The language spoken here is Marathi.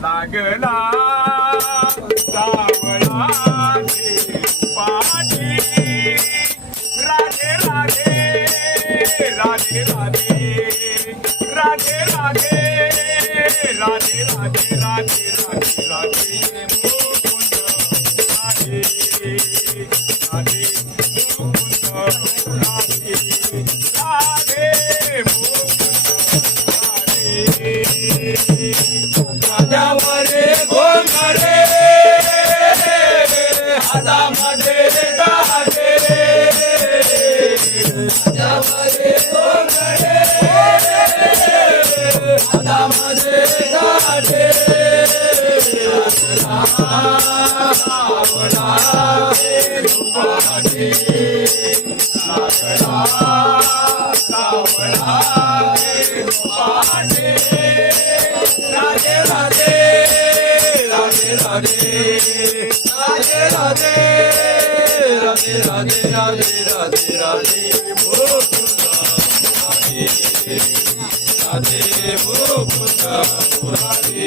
लागला सावळाची पाठी राधे राधे राधे राधे राधे राधे राधे राधे राधे राधे राधे मुकुंद राधे राधे मुकुंद राधे राधे मुकुंद राधे गोंधळे हातामध्ये गाजे हातामध्ये गोंधळे हातामध्ये गाजे सावळा रूपाचे लागला सावळा रूपाचे राधे राधे राधे राधे राधे राधे राधे राधे राधे राधे राधे मुकुंद राधे राधे मुकुंद राधे